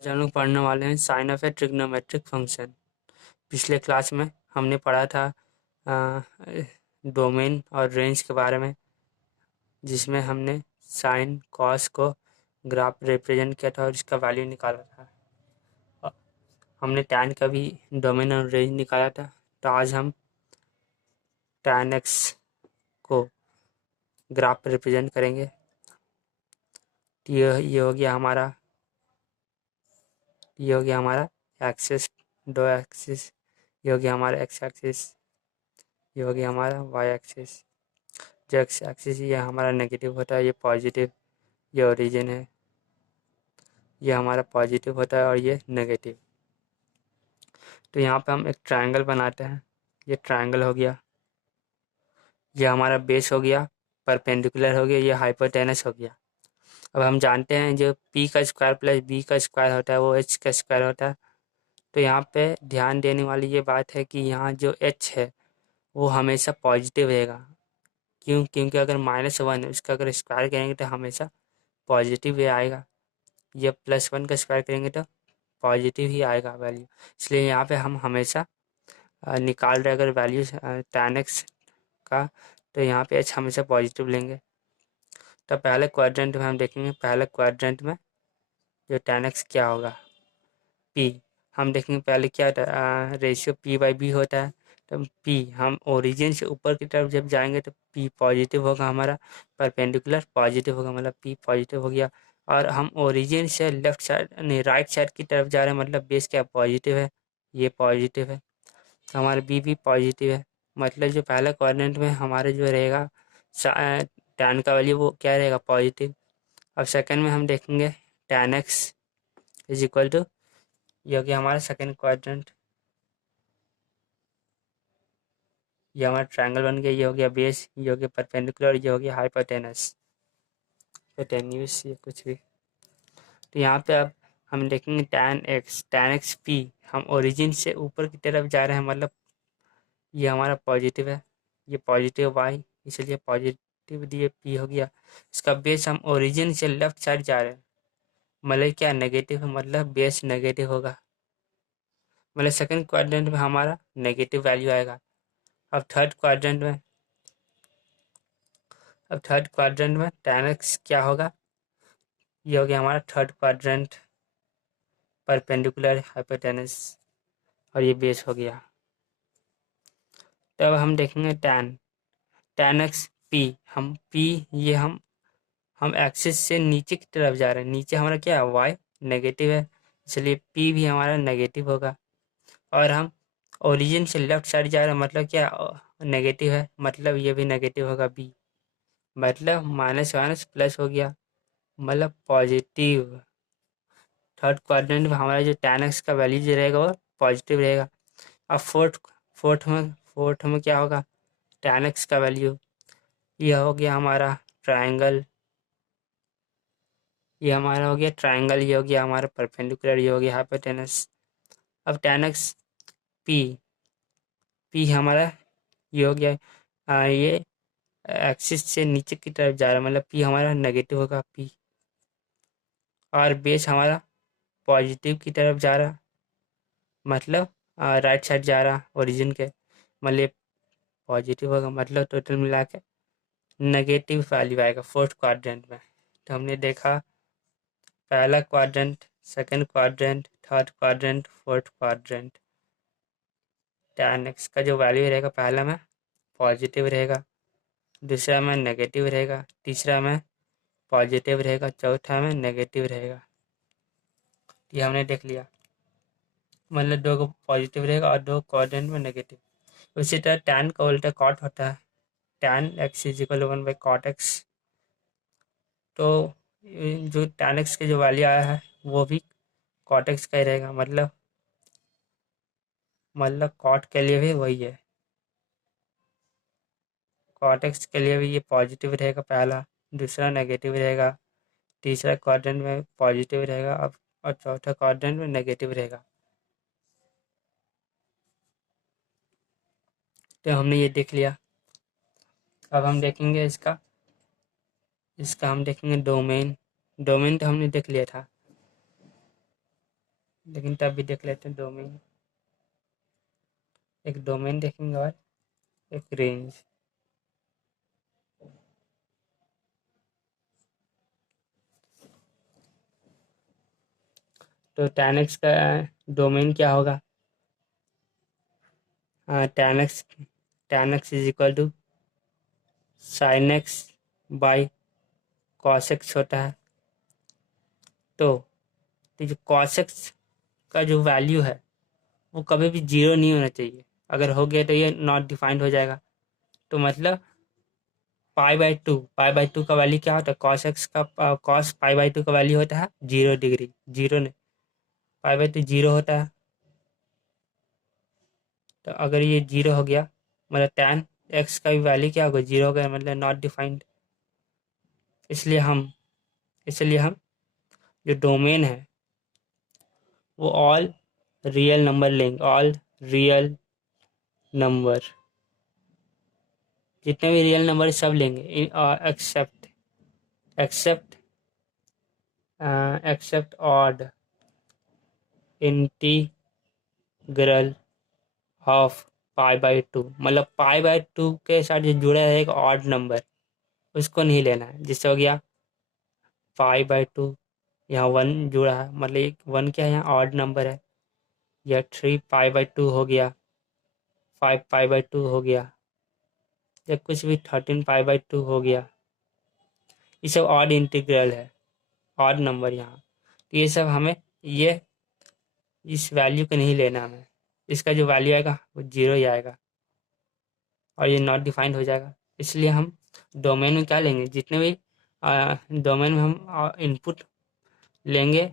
आज हम लोग पढ़ने वाले हैं sine of a trigonometric function. पिछले क्लास में हमने पढ़ा था डोमेन और रेंज के बारे में, जिसमें हमने साइन कॉस को ग्राफ रिप्रेजेंट किया था और इसका वैल्यू निकाला था। अ, हमने टैन का भी डोमेन और रेंज निकाला था। तो आज हम टैन एक्स को ग्राफ पे रिप्रेजेंट करेंगे। तो ये हो गया हमारा एक्सिस, दो एक्सिस। ये हो गया हमारा एक्स एक्सिस, ये हो गया हमारा वाई एक्सिस। जो एक्स एक्सिस ये हमारा नेगेटिव होता है, ये पॉजिटिव, ये ओरिजिन है। ये हमारा पॉजिटिव होता है और ये नेगेटिव। तो यहाँ पे हम एक ट्रायंगल बनाते हैं। ये ट्रायंगल हो गया, ये हमारा बेस हो गया, परपेंडिकुलर हो गया, ये हाइपोटेनस हो गया। अब हम जानते हैं जो पी का स्क्वायर प्लस बी का स्क्वायर होता है वो एच का स्क्वायर होता है। तो यहाँ पे ध्यान देने वाली ये बात है कि यहाँ जो एच है वो हमेशा पॉजिटिव रहेगा। क्यों? क्योंकि अगर -1 है उसका अगर स्क्वायर करेंगे तो हमेशा पॉजिटिव ही आएगा। ये +1 का स्क्वायर करेंगे तो पॉजिटिव ही आएगा वैल्यू। इसलिए यहाँ पे हम हमेशा निकाल रहे अगर वैल्यू tan x का, तो यहाँ पे h हमेशा पॉजिटिव लेंगे। तो पहले क्वाड्रेंट में हम देखेंगे, पहले क्वाड्रेंट में जो tan x क्या होगा, p। हम देखेंगे पहले क्या रेशियो p/b होता है। तो p हम ओरिजिन से ऊपर की तरफ जब जाएंगे तो p पॉजिटिव होगा, हमारा परपेंडिकुलर पॉजिटिव होगा, मतलब p पॉजिटिव हो गया। और हम ओरिजिन से लेफ्ट साइड नहीं राइट साइड की तरफ जा रहे हैं, मतलब बेस क्या पॉजिटिव है, ये पॉजिटिव है। तो हमारा बी भी पॉजिटिव है। मतलब जो पहला क्वाड्रेंट में हमारे जो रहेगा टैन का वैल्यू वो क्या रहेगा, पॉजिटिव। अब सेकंड में हम देखेंगे tan x is equal to, ये हो गया हमारा सेकंड क्वाड्रेंट। ये हमारा ट्रायंगल बन गया, ये हो गया बेस, ये हो गया परपेंडिकुलर, ये हो गया हाइपोटेनस, हिपोटेन्यूज, ये कुछ भी। तो यहाँ पे अब हम देखेंगे tan x p। हम ओरिजिन से ऊपर की तरफ जा रहे हैं, मतलब ये हमारा पॉजिटिव है, ये पॉजिटिव वाई, इसलिए पॉजिटिव दिए पी हो गया। इसका बेस हम ओरिजिन से लेफ्ट साइड जा रहे हैं, मतलब क्या नेगेटिव है, मतलब बेस नेगेटिव होगा, मतलब सेकंड क्वाड्रेंट में हमारा नेगेटिव वैल्यू आएगा। अब थर्ड क्वाड्रेंट में tan x क्या होगा, ये हो गया हमारा थर्ड क्वाड्रेंट, परपेंडिकुलर हाइपोटेनस, और ये बेस हो गया। तब हम देखेंगे tan x p। हम p ये हम एक्सिस से नीचे की तरफ जा रहे हैं, नीचे हमारा क्या है y नेगेटिव है, इसलिए p भी हमारा नेगेटिव होगा। और हम ओरिजिन से लेफ्ट साइड जा रहे हैं, मतलब क्या नेगेटिव है, मतलब ये भी नेगेटिव होगा b। मतलब माइनस माइनस प्लस हो गया, मतलब पॉजिटिव। थर्ड क्वाड्रेंट में हमारा जो tan x का वैल्यू जो रहेगा वो पॉजिटिव रहेगा। अब फोर्थ में क्या होगा, tan x का वैल्यू, यह हो गया हमारा ट्रायंगल, ये हमारा हो गया ट्रायंगल, ये हो गया हमारा परपेंडिकुलर, ये हो गया हाइपोटेनस। अब tan x p हमारा ये हो गया ये एक्सिस से नीचे की तरफ जा रहा है, मतलब p हमारा नेगेटिव होगा p। और बेस हमारा पॉजिटिव की तरफ जा रहा, मतलब राइट साइड जा रहा ओरिजिन के, मतलब पॉजिटिव होगा, मतलब टोटल मिला के नेगेटिव वैल्यू आएगा फोर्थ क्वाड्रेंट में। तो हमने देखा पहला quadrant, second quadrant, third quadrant, fourth quadrant. tan x का जो वैल्यू रहेगा पहला में पॉजिटिव रहेगा, दूसरा में नेगेटिव रहेगा, तीसरा में पॉजिटिव रहेगा, चौथा में नेगेटिव रहेगा। ये हमने देख लिया, मतलब दो को पॉजिटिव रहेगा और दो क्वाड्रेंट में नेगेटिव। उसी तरह tan का उल्टा कॉट होता है, tan x is equal 1/cot x। तो जो tan x के जो वैल्यू आया है वो भी cot x का ही रहेगा, मतलब कॉट के लिए भी वही है, cot x के लिए भी ये पॉजिटिव रहेगा पहला, दूसरा नेगेटिव रहेगा, तीसरा क्वाड्रेंट में पॉजिटिव रहेगा अब, और चौथा क्वाड्रेंट में नेगेटिव रहेगा। तो हमने ये देख लिया। अब हम देखेंगे इसका हम देखेंगे डोमेन। डोमेन तो हमने देख लिया था, लेकिन तब भी देख लेते हैं डोमेन। एक डोमेन देखेंगे और एक रेंज। तो tan x का डोमेन क्या होगा? tan x is equal to sin x by cos x होता है। तो जो cos x का जो वैल्यू है वो कभी भी जीरो नहीं होना चाहिए। अगर हो गया तो ये नॉट डिफाइंड हो जाएगा। तो मतलब पाई बाई टू का वैल्यू क्या होता है? कॉस एक्स का कॉस पाई बाई टू का वैल्यू होता है 0 डिग्री। जीरो नहीं, पाई बाई टू जीरो होता है। तो अगर ये जीरो हो गया मतलब tan एक्स का भी वैल्यू क्या होगा? जीरो हो गया, मतलब नॉट डिफाइंड। इसलिए हम इसलिए हम जो डोमेन है वो ऑल रियल नंबर लेंगे। ऑल रियल नंबर, जितने भी रियल नंबर सब लेंगे, except except except odd integral of pi by two. मतलब पाई बाई टू के साथ जो जुड़ा है एक ऑड नंबर, उसको नहीं लेना है। जिससे हो गया पाई बाई टू, यहाँ वन जुड़ा है, मतलब एक वन क्या है, यहाँ ऑड नंबर है। यह 3 पाई बाई टू हो गया, 5 पाई बाई टू हो गया, या कुछ भी 13 पाई बाई टू हो गया। ये सब ऑड इंटीग्रल है, ऑड नंबर यहाँ। तो ये सब हमें ये इस वैल्यू को नहीं लेना हमें। इसका जो वैल्यू आएगा वो जीरो ही आएगा और ये नॉट डिफाइंड हो जाएगा। इसलिए हम डोमेन में क्या लेंगे? जितने भी डोमेन में हम इनपुट लेंगे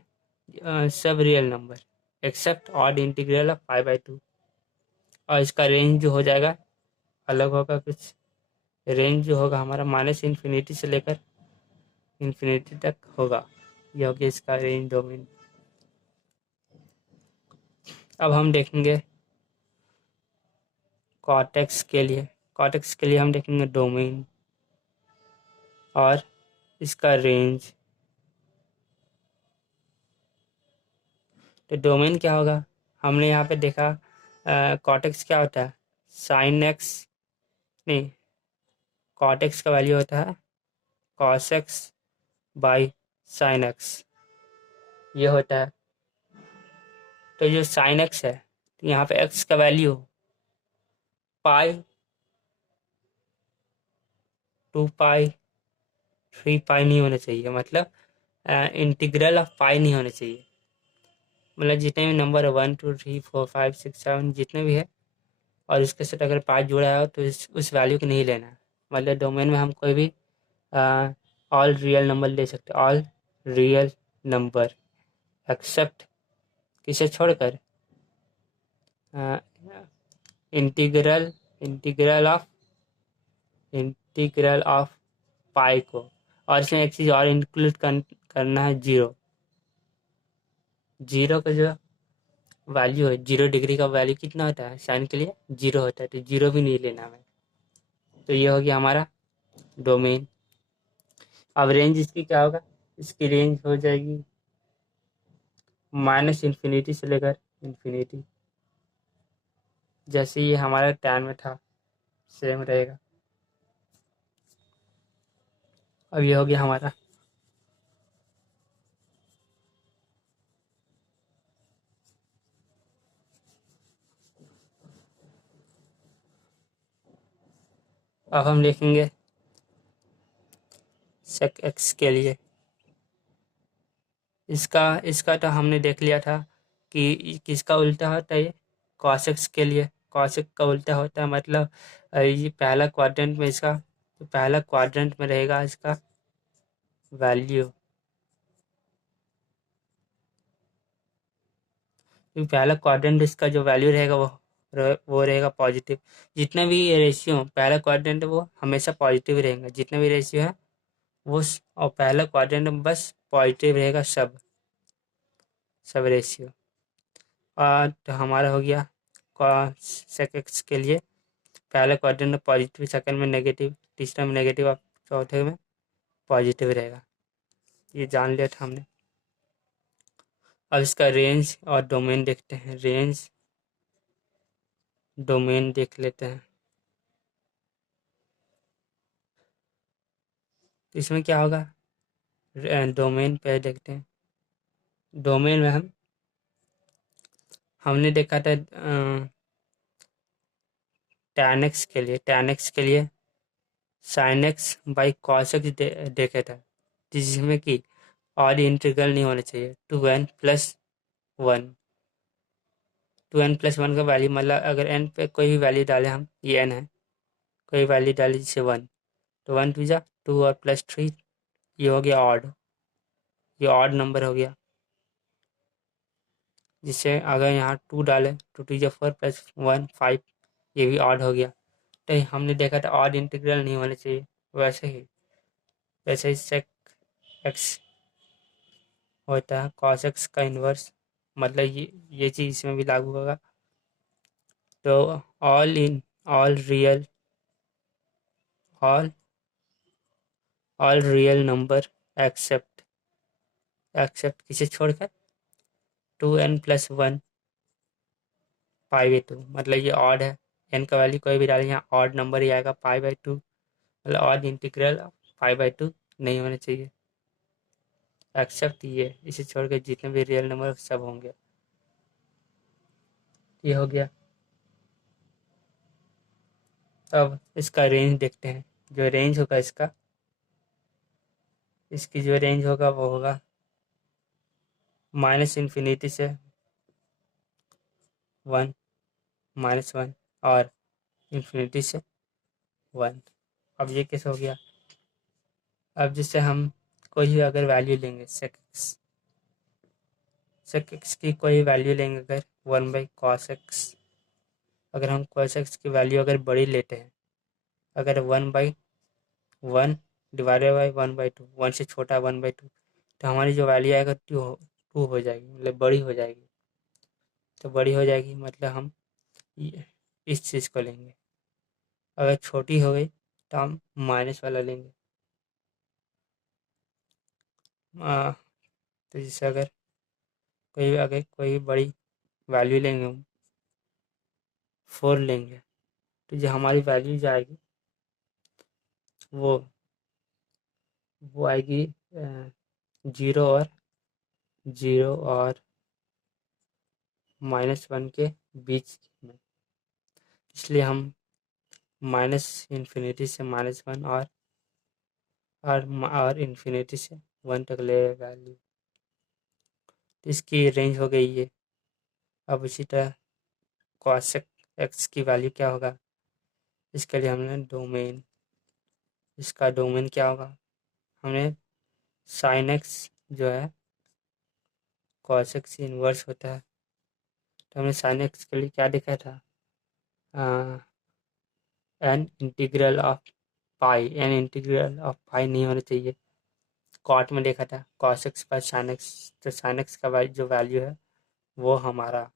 सब real number accept odd integral of pi by to. और इसका रेंज जो हो जाएगा अलग होगा कुछ। रेंज जो होगा हमारा -इन्फिनिटी से लेकर इन्फिनिटी तक होगा। यह होगी इसका रेंज डोमेन। अब हम देखेंगे कॉर्टेक्स के लिए। कॉर्टेक्स के लिए हम देखेंगे डोमेन और इसका रेंज। तो डोमेन क्या होगा? हमने यहाँ पे देखा कॉर्टेक्स क्या होता है? साइन एक्स, नहीं, कॉर्टेक्स का वैल्यू होता है cos x by sine x, ये होता है। तो जो साइन एक्स है, तो यहाँ पे एक्स का वैल्यू पाई, 2 पाई, 3 पाई नहीं होना चाहिए। मतलब इंटीग्रल ऑफ पाई नहीं होना चाहिए। मतलब जितने भी नंबर है 1 2 3 4 5 6 7 जितने भी है, और उसके साथ अगर पाई जुड़ा है तो उस वैल्यू को नहीं लेना है। मतलब डोमेन में हम कोई भी ऑल रियल नंबर ले सकते हैं। ऑल रियल नंबर एक्सेप्ट किसे छोड़कर? इंटीग्रल इंटीग्रल ऑफ पाई को। और इसमें एक चीज़ और इंक्लूड करना है, जीरो। जीरो का जो वैल्यू है, 0 डिग्री का वैल्यू कितना होता है? साइन के लिए जीरो होता है, तो जीरो भी नहीं लेना हमें। तो ये हो गया हमारा डोमेन। अब रेंज इसकी क्या होगा? इसकी रेंज हो जाएगी -इन्फिनिटी से लेकर इन्फिनिटी। जैसे ये हमारा टैन में था सेम रहेगा। अब ये हो गया हमारा अब हम देखेंगे सेक एक्स के लिए। इसका इसका तो हमने देख लिया था कि किसका उल्टा होता है। ये कॉस एक्स के लिए कॉस एक्स का उल्टा होता है। मतलब ये पहला क्वाड्रेंट में इसका, तो पहला क्वाड्रेंट में रहेगा इसका वैल्यू। क्योंकि पहला क्वाड्रेंट इसका जो वैल्यू रहेगा वो रहेगा पॉजिटिव। जितने भी रेशियो पहला क्वाड्रेंट है वो हमेशा पॉजिटिव रहेगा। जितने भी रेशियो है और पहला क्वाड्रेंट में बस पॉजिटिव रहेगा, सब सब रेशियो। और तो हमारा हो गया सेक एक्स के लिए पहले क्वाड्रेंट में पॉजिटिव, सेकंड में नेगेटिव, तीसरा में नेगेटिव और चौथे में पॉजिटिव रहेगा। ये जान लिया था हमने। अब इसका रेंज और डोमेन देखते हैं। रेंज डोमेन देख लेते हैं। तो इसमें क्या होगा, डोमेन पे देखते हैं। डोमेन में हमने देखा था tan x के लिए sin x by cos x देखा था, जिसमें कि और इंटीग्रल नहीं होना चाहिए। 2n+1 का वैल्यू, मतलब अगर n पे कोई भी वैल्यू डालें हम, ये n है, कोई वैल्यू डाली जैसे 1, तो 1 टू जा 2 और +3, ये हो गया ऑड, ये ऑड नंबर हो गया। जिससे अगर यहाँ 2 डालें तो 2 जा 4 +1 5, ये भी ऑड हो गया। तो हमने देखा था ऑड इंटीग्रल नहीं होने चाहिए। वैसे ही सेक एक्स होता है कॉस एक्स का इन्वर्स, मतलब ये चीज़ इसमें भी लागू होगा। तो all in all real all all real number except except किसे छोड़कर 2n+1 π/2, मतलब ये ऑड है। n का वैल्यू कोई भी डालें, यहाँ ऑड नंबर ही आएगा π/2, मतलब ऑड इंटीग्रल π/2 नहीं होने चाहिए। एक्सेप्ट ये, इसे छोड़ के जितने भी रियल नंबर सब होंगे। ये हो गया। अब इसका रेंज देखते हैं। जो रेंज होगा इसकी जो रेंज होगा वो होगा -∞ से 1, -1 और ∞ से 1। अब ये कैसे हो गया। अब जैसे हम कोई भी अगर वैल्यू लेंगे sec x की कोई वैल्यू लेंगे, अगर 1/cos x, अगर हम cos x की वैल्यू अगर बड़ी लेते हैं, अगर 1/1 डिवाइडेड बाई 1/2, 1 से छोटा 1/2, तो हमारी जो वैल्यू आएगा 2 हो जाएगी, मतलब बड़ी हो जाएगी। तो बड़ी हो जाएगी मतलब हम इस चीज़ को लेंगे। अगर छोटी हो गई तो हम माइनस वाला लेंगे। तो जैसे अगर कोई बड़ी वैल्यू लेंगे, हम 4 लेंगे, तो जो हमारी वैल्यू जाएगी वो आएगी 0 और -1 के बीच में। इसलिए हम -∞ से -1 और इन्फिनिटी से 1 तक ले वैल्यू। इसकी रेंज हो गई ये। अब इसी तरह cos x की वैल्यू क्या होगा, इसके लिए हमने इसका डोमेन क्या होगा, हमने sin x जो है cos x इन्वर्स होता है, तो हमने sin x के लिए क्या लिखा था, n इंटीग्रल ऑफ पाई नहीं होना चाहिए। कॉट में देखा था cos x पर sin x, तो sin x का जो वैल्यू है वो हमारा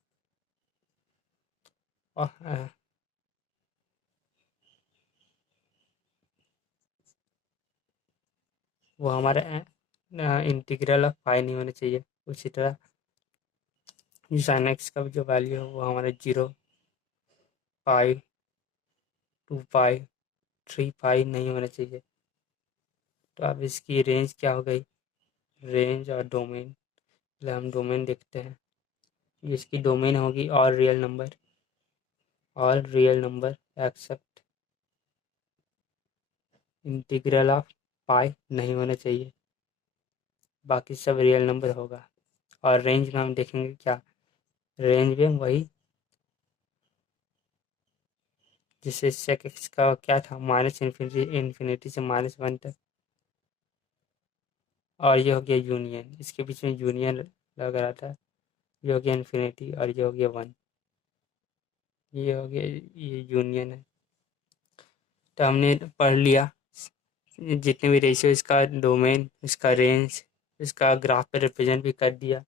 वो हमारा इंटीग्रल ऑफ पाई नहीं होना चाहिए। उसी तरह sin x का जो वैल्यू है वो हमारा 0 पाई 2 पाई 3 पाई नहीं होना चाहिए। तो अब इसकी रेंज क्या हो गई, रेंज और डोमेन, पहले हम डोमेन देखते हैं। इसकी डोमेन होगी all real number except integral of pi नहीं होना चाहिए, बाकी सब रियल नंबर होगा। और रेंज में हम देखेंगे क्या, रेंज में वही जिससे sec x का क्या था, -∞ से -1 तक। और ये हो गया यूनियन, इसके बीच में यूनियन लग रहा था, ये हो गया इन्फिनिटी और ये हो गया 1, ये हो गया, ये यूनियन है। तो हमने पढ़ लिया जितने भी रेशियो, इसका डोमेन, इसका रेंज, इसका ग्राफ पे रिप्रेजेंट भी कर दिया।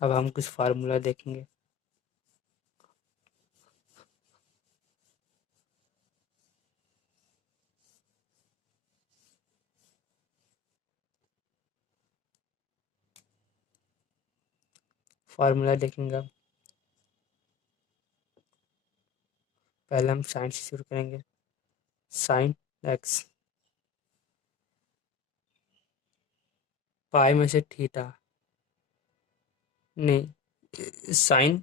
अब हम कुछ फार्मूला देखेंगे। फार्मूला लिखेंगे। अब पहले हम साइन से शुरू करेंगे। साइन एक्स, पाई में से थीटा, नहीं, साइन